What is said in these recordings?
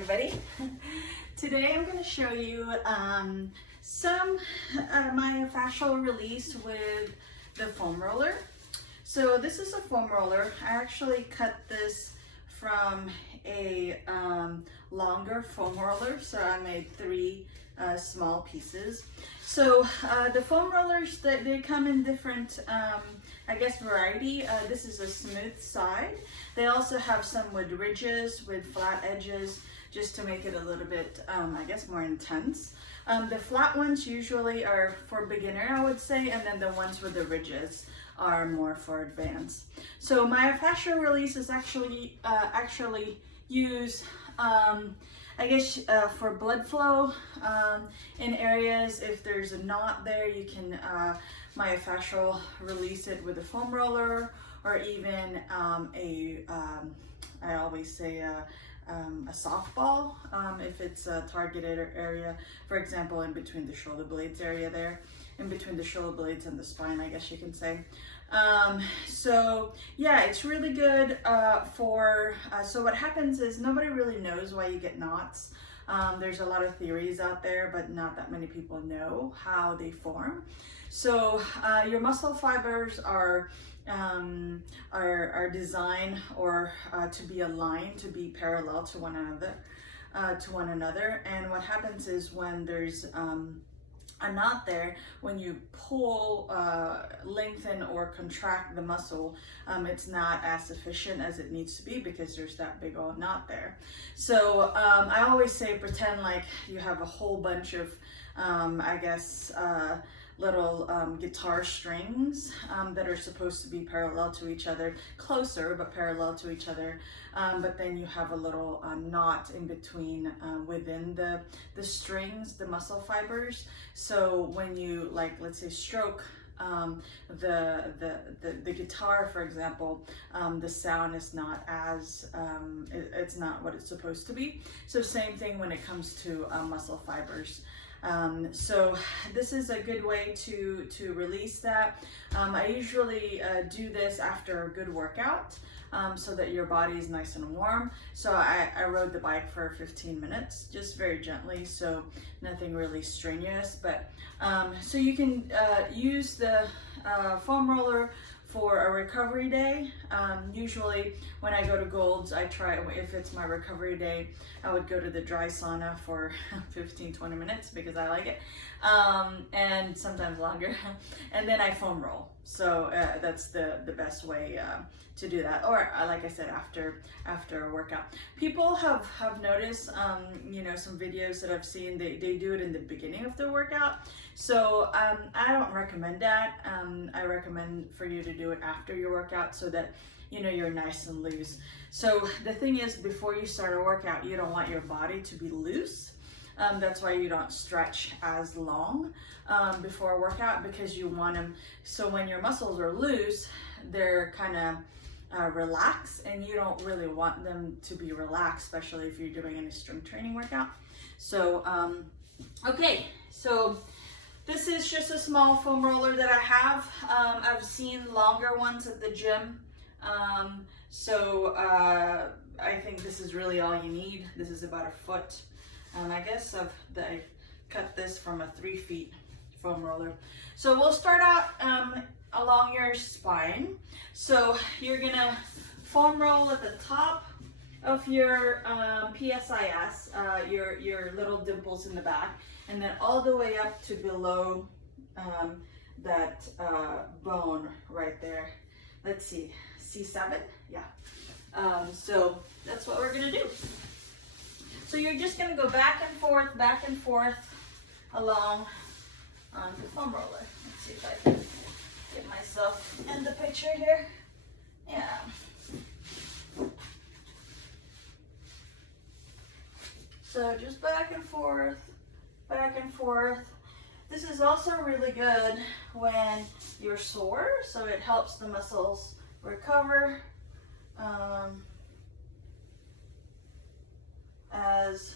everybody. Today I'm going to show you some myofascial release with the foam roller. So this is a foam roller. I actually cut this from a longer foam roller, so I made three small pieces. So the foam rollers, they come in different I guess variety. This is a smooth side. They also have some with ridges, with flat edges, just to make it a little bit, I guess, more intense. The flat ones usually are for beginner, I would say, and then the ones with the ridges are more for advanced. So myofascial release is actually used, I guess, for blood flow in areas. If there's a knot there, you can myofascial release it with a foam roller, or even I always say a softball if it's a targeted area, for example, in between the shoulder blades area there, in between the shoulder blades and the spine, I guess you can say. So yeah, it's really good for, so what happens is nobody really knows why you get knots. There's a lot of theories out there, but not that many people know how they form. So your muscle fibers are designed or to be aligned, to be parallel to one another. And what happens is when there's a knot there, when you pull, lengthen or contract the muscle, it's not as efficient as it needs to be because there's that big old knot there. So I always say pretend like you have a whole bunch of, I guess, little guitar strings that are supposed to be parallel to each other, closer but parallel to each other, but then you have a little knot in between within the strings, the muscle fibers. So when you, like, let's say stroke the guitar, for example, the sound is not as it's not what it's supposed to be. So same thing when it comes to muscle fibers. So this is a good way to release that. I usually do this after a good workout, so that your body is nice and warm. So I rode the bike for 15 minutes, just very gently, so nothing really strenuous. But so you can use the foam roller for a recovery day. Usually when I go to Gold's, I try, if it's my recovery day, I would go to the dry sauna for 15-20 minutes because I like it, and sometimes longer, and then I foam roll. So that's the best way to do that. Or like I said, after a workout. People have noticed, you know, some videos that I've seen, they do it in the beginning of the workout. So I don't recommend that. I recommend for you to do it after your workout so that, you know, you're nice and loose. So the thing is, before you start a workout, you don't want your body to be loose. That's why you don't stretch as long before a workout, because you want them, so when your muscles are loose, they're kind of relaxed, and you don't really want them to be relaxed, especially if you're doing any strength training workout. So okay, so this is just a small foam roller that I have. I've seen longer ones at the gym. So I think this is really all you need. This is about a foot. I guess I cut this from a 3 feet foam roller. So we'll start out along your spine. So you're gonna foam roll at the top of your PSIS, your little dimples in the back, and then all the way up to below that bone right there. Let's see, C7? Yeah. So that's what we're gonna do. So you're just gonna go back and forth along the foam roller. Let's see if I can get myself in the picture here. Yeah. So just back and forth, back and forth. This is also really good when you're sore, so it helps the muscles recover as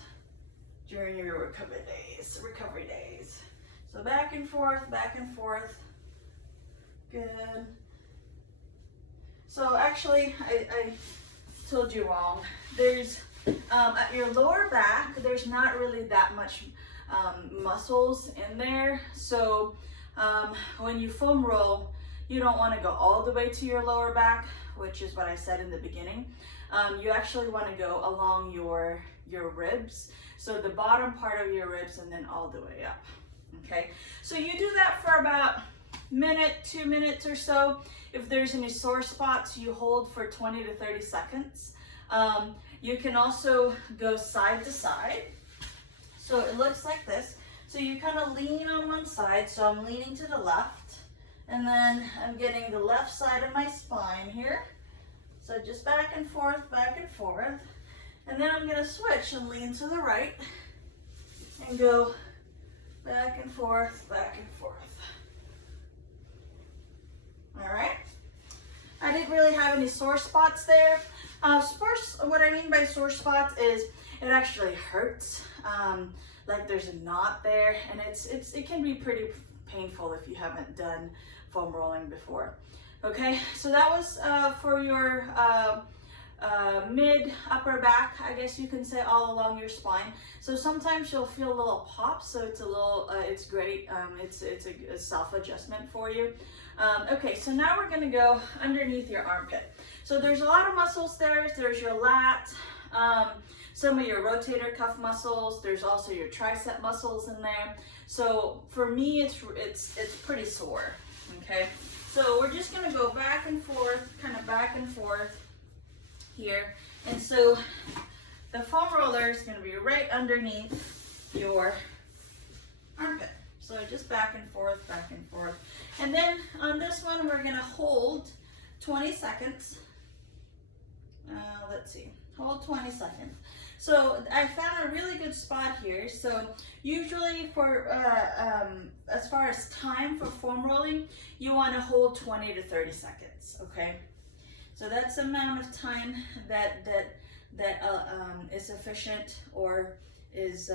during your recovery days. So back and forth, good. So actually, I told you wrong. There's at your lower back, there's not really that much muscles in there. So when you foam roll, you don't want to go all the way to your lower back, which is what I said in the beginning. You actually want to go along your ribs. So the bottom part of your ribs and then all the way up. Okay, so you do that for about minute, 2 minutes or so. If there's any sore spots, you hold for 20 to 30 seconds. You can also go side to side. So it looks like this. So you kind of lean on one side. So I'm leaning to the left, and then I'm getting the left side of my spine here. So just back and forth, and then I'm gonna switch and lean to the right and go back and forth, All right. I didn't really have any sore spots there. What I mean by sore spots is it actually hurts. Like there's a knot there, and it can be pretty painful if you haven't done foam rolling before. Okay, so that was for your mid upper back, I guess you can say, all along your spine. So sometimes you'll feel a little pop, so it's a little it's great. It's a self-adjustment for you. Okay, so now we're gonna go underneath your armpit. So there's a lot of muscles there. There's your lat, some of your rotator cuff muscles. There's also your tricep muscles in there. So for me, it's pretty sore. Okay, so we're just gonna go back and forth, kind of back and forth here. And so the foam roller is gonna be right underneath your armpit. So just back and forth. And then on this one, we're gonna hold 20 seconds. Let's see, hold 20 seconds. So I found a really good spot here. So usually for, as far as time for foam rolling, you wanna hold 20 to 30 seconds, okay? So that's the amount of time that is sufficient or is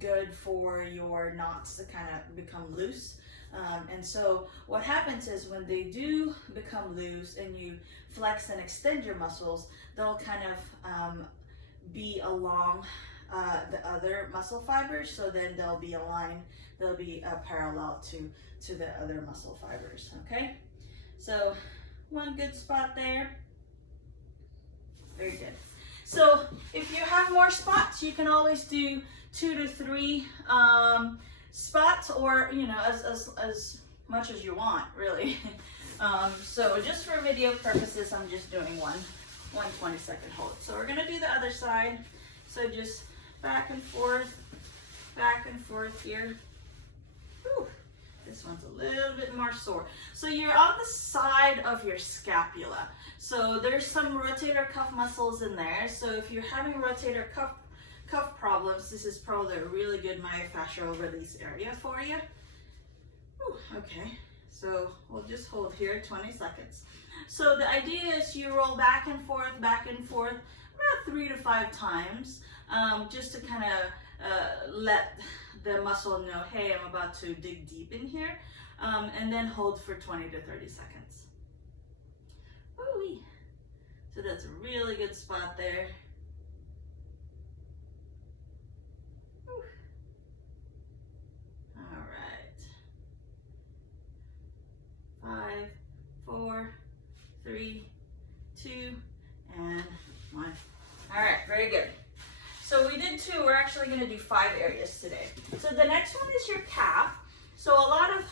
good for your knots to kind of become loose. And so what happens is when they do become loose and you flex and extend your muscles, they'll kind of be along the other muscle fibers. So then they'll be aligned, they'll be parallel to the other muscle fibers, okay? So one good spot there. Very good. So if you have more spots, you can always do 2 to 3 spots, or as much as you want, really. So just for video purposes, I'm just doing one 20-second hold. So we're gonna do the other side. So just back and forth here. Whew. This one's a little bit more sore. So you're on the side of your scapula. So there's some rotator cuff muscles in there. So if you're having rotator cuff problems, this is probably a really good myofascial release area for you. Whew, okay, so we'll just hold here 20 seconds. So the idea is you roll back and forth, about 3 to 5 times, just to kind of let the muscle know, hey, I'm about to dig deep in here, and then hold for 20 to 30 seconds. Ooh-wee. So that's a really good spot there. Whew. All right. 5, 4, 3, 2, and 1. All right, very good. So we did 2, we're actually gonna do 5 areas today. So the next one is your calf. So a lot of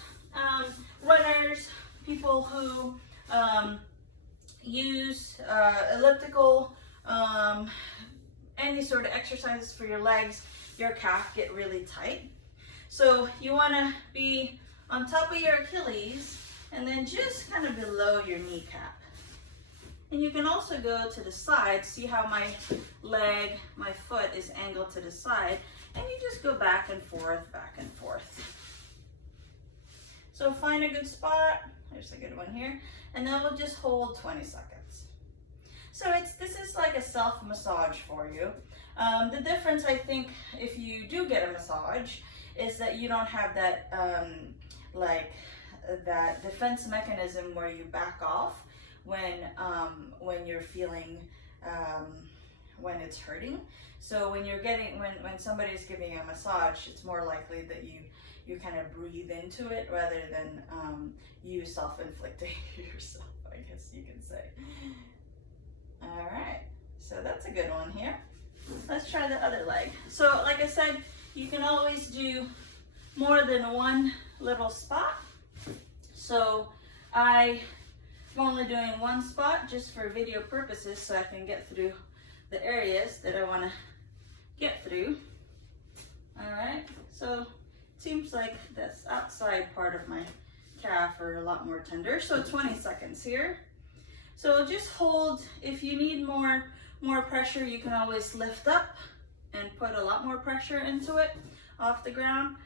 runners, people who use elliptical, any sort of exercises for your legs, your calf get really tight. So you wanna be on top of your Achilles and then just kind of below your kneecap. And you can also go to the side, see how my leg, my foot is angled to the side, and you just go back and forth. So find a good spot, there's a good one here, and then we'll just hold 20 seconds. So this is like a self-massage for you. The difference, I think, if you do get a massage, is that you don't have that, that defense mechanism where you back off when you're feeling when it's hurting. So when you're getting, when somebody's giving you a massage, it's more likely that you kind of breathe into it rather than you self-inflicting yourself, I guess you can say. All right, so that's a good one here. Let's try the other leg. So like I said, you can always do more than one little spot. So I'm only doing one spot just for video purposes so I can get through the areas that I want to get through. All right, so it seems like this outside part of my calf are a lot more tender. So 20 seconds here. So just hold. If you need more pressure, you can always lift up and put a lot more pressure into it off the ground,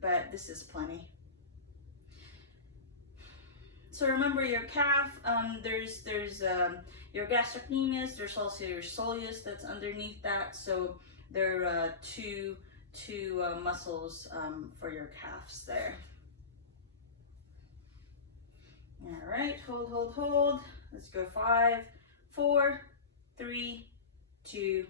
but this is plenty. So remember your calf, there's your gastrocnemius, there's also your soleus that's underneath that. So there are two muscles for your calves there. All right, hold. Let's go 5, 4, 3, 2,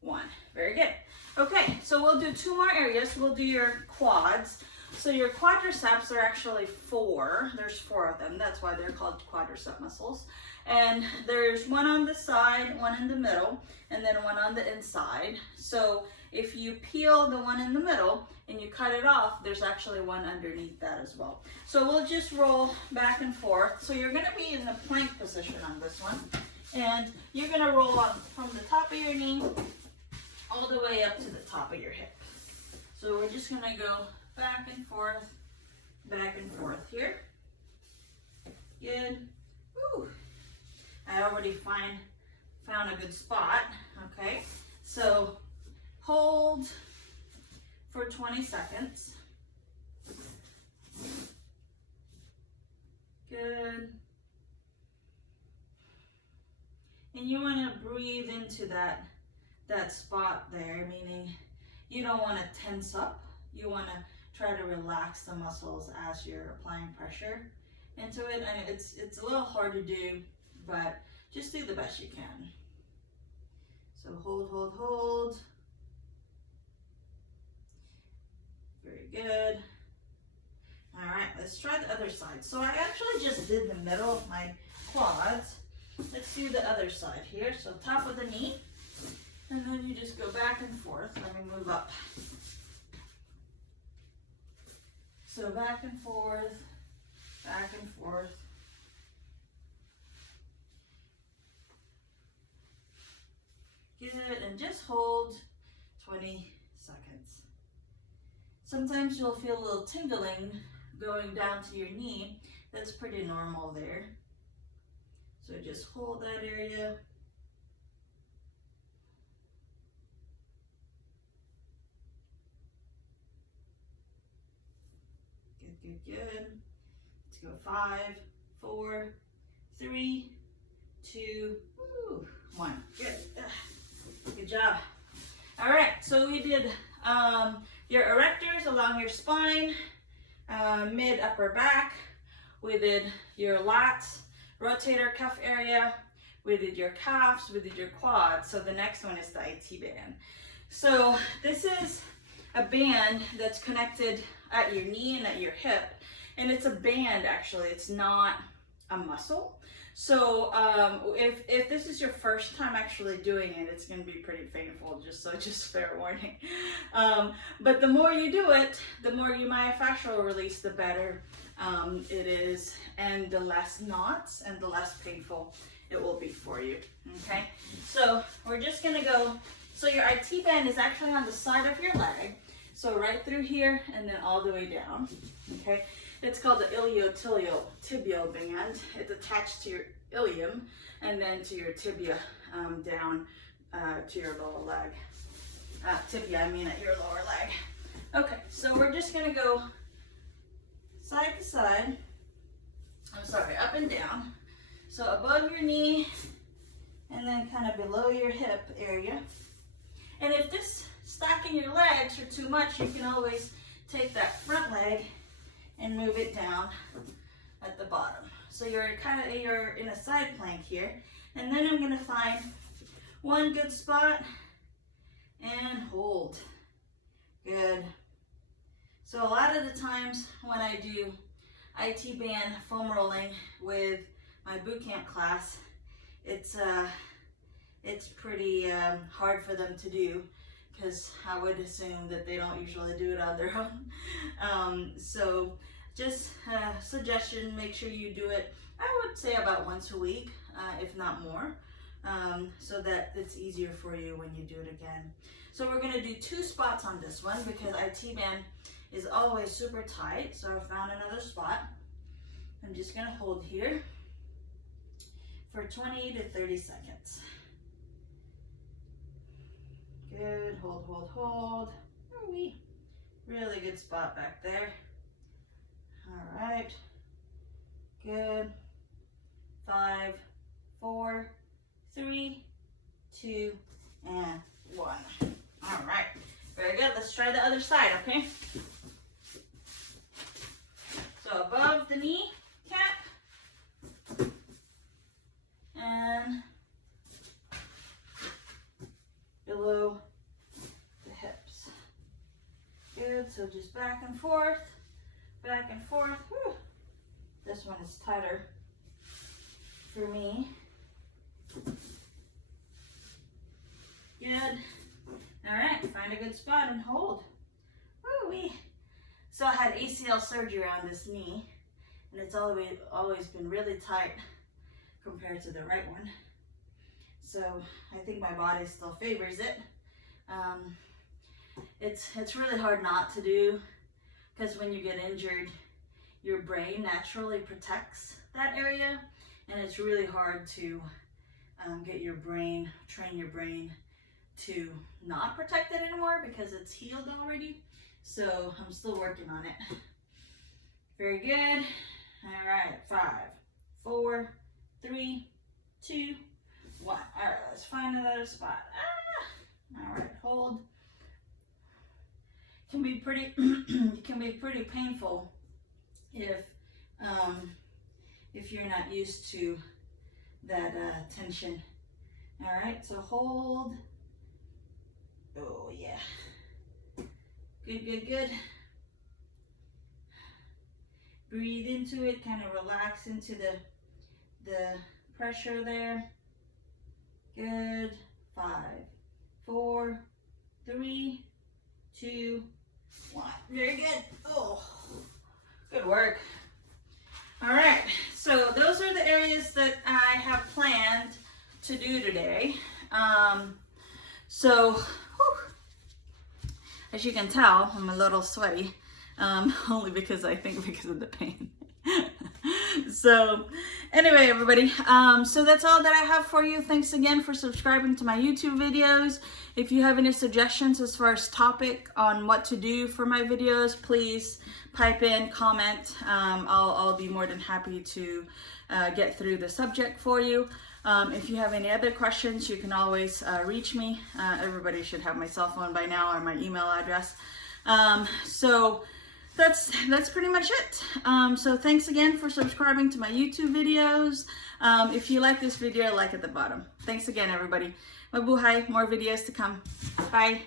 1. Very good. Okay, so we'll do 2 more areas. We'll do your quads. So your quadriceps are actually 4. There's 4 of them. That's why they're called quadricep muscles. And there's one on the side, one in the middle, and then one on the inside. So if you peel the one in the middle and you cut it off, there's actually one underneath that as well. So we'll just roll back and forth. So you're going to be in the plank position on this one. And you're going to roll on from the top of your knee all the way up to the top of your hip. So we're just going to go back and forth here. Good. Woo. I already found a good spot. Okay. So hold for 20 seconds. Good. And you want to breathe into that spot there, meaning you don't want to tense up. You want to try to relax the muscles as you're applying pressure into it. And it's a little hard to do, but just do the best you can. So hold. Very good. All right, let's try the other side. So I actually just did the middle of my quads. Let's do the other side here. So top of the knee, and then you just go back and forth. Let me move up. So back and forth. Good, and just hold 20 seconds. Sometimes you'll feel a little tingling going down to your knee. That's pretty normal there. So just hold that area. Good. Let's go 5, 4, 3, 2, 1. Good job. All right, so we did your erectors along your spine, mid upper back. We did your lats, rotator cuff area. We did your calves. We did your quads. So the next one is the IT band. So this is a band that's connected at your knee and at your hip, and it's a band actually. It's not a muscle. So if this is your first time actually doing it, it's going to be pretty painful, just fair warning. But the more you do it, the more your myofascial release, the better it is, and the less knots and the less painful it will be for you. Okay, so we're just going to go. So your IT band is actually on the side of your leg. So right through here and then all the way down. Okay. It's called the iliotibial band. It's attached to your ilium and then to your tibia down to your lower leg. Tibia, I mean at your lower leg. Okay, so we're just gonna go side to side. Up and down. So above your knee and then kind of below your hip area. And if this stacking your legs are too much, you can always take that front leg and move it down at the bottom. So you're in a side plank here, and then I'm going to find one good spot, and hold. Good. So a lot of the times when I do IT band foam rolling with my boot camp class, it's pretty hard for them to do, because I would assume that they don't usually do it on their own. So just a suggestion, make sure you do it, I would say about once a week, if not more, so that it's easier for you when you do it again. So we're gonna do 2 spots on this one because IT band is always super tight. So I found another spot. I'm just gonna hold here for 20 to 30 seconds. Good, hold, hold, hold. Really good spot back there. All right, good. 5, 4, 3, 2, and 1. All right, very good. Let's try the other side, okay? So above the knee cap and below the hips. Good, so just back and forth, back and forth. Whew. This one is tighter for me. Good. All right, find a good spot and hold. Woo-wee. So I had ACL surgery on this knee, and it's always been really tight compared to the right one. So I think my body still favors it. It's really hard not to do, because when you get injured, your brain naturally protects that area, and it's really hard to train your brain to not protect it anymore because it's healed already. So I'm still working on it. Very good. All right, 5, 4, 3, 2, 1. All right, let's find another spot. All right, hold. It can be pretty painful if you're not used to that tension. All right, so hold. Oh yeah. Good, good, good. Breathe into it, kind of relax into the pressure there. Good. 5, 4, 3, 2, 1. Very good. Oh, good work. All right, so those are the areas that I have planned to do today. So, as you can tell, I'm a little sweaty, only because of the pain. So anyway, everybody, so that's all that I have for you. Thanks again for subscribing to my YouTube videos. If you have any suggestions as far as topic on what to do for my videos, please pipe in, comment. I'll be more than happy to get through the subject for you. If you have any other questions, you can always reach me. Everybody should have my cell phone by now or my email address. So that's pretty much it. So thanks again for subscribing to my YouTube videos. If you like this video, like at the bottom. Thanks again, everybody. Mabuhay, more videos to come. Bye.